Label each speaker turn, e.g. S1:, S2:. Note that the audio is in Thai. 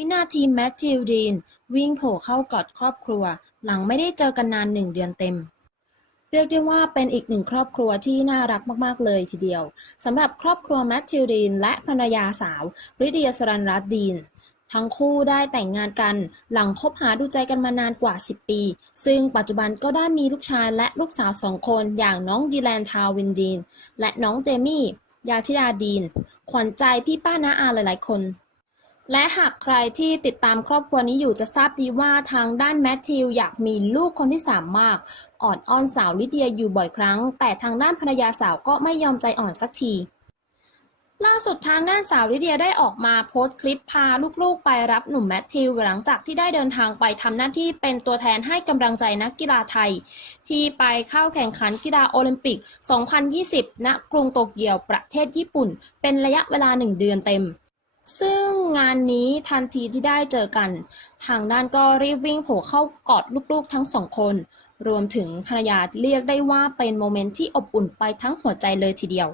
S1: วินาทีแมทธิวดีน วิ่งโผล่เข้ากอดครอบครัว หลังไม่ได้เจอกันนานหนึ่งเดือนเต็ม เรียกได้ว่าเป็นอีกหนึ่งครอบครัวที่น่ารักมากๆเลยทีเดียวสำหรับครอบครัวแมทธิวดีน และภรรยาสาวริเดียสรันรัตดีนทั้งคู่ได้แต่งงานกัน หลังคบหาดูใจกันมานานกว่า 10 ปี ซึ่งปัจจุบันก็ได้มีลูกชายและลูกสาวสองคนอย่างน้องดีแลนทาวินดีน และน้องเจมี่ ยาธิดาดีน ขวัญใจพี่ป้าน้าอาหลายๆคน และหากใครที่ติดตามครอบครัวนี้อยู่จะทราบดีว่าทางด้านแมทธิวอยากมีลูกคนที่สามมาก อ่อนอ้อนสาวลิเดียอยู่บ่อยครั้ง แต่ทางด้านภรรยาสาวก็ไม่ยอมใจอ่อนสักที ล่าสุดทางด้านสาวลิเดียได้ออกมาโพสต์คลิปพาลูกๆ ไปรับหนุ่มแมทธิวหลังจากที่ได้เดินทางไปทำหน้าที่เป็นตัวแทนให้กำลังใจนักกีฬาไทย ที่ไปเข้าแข่งขันกีฬาโอลิมปิก 2020 ณ กรุงโตเกียวประเทศญี่ปุ่น เป็นระยะเวลาหนึ่งเดือนเต็ม ซึ่งงานนี้ทันทีที่ได้เจอกัน ทางด้านก็รีบวิ่งโผล่เข้ากอดลูกๆทั้งสองคน รวมถึงภรรยาเรียกได้ว่าเป็นโมเมนต์ที่อบอุ่นไปทั้งหัวใจเลยทีเดียว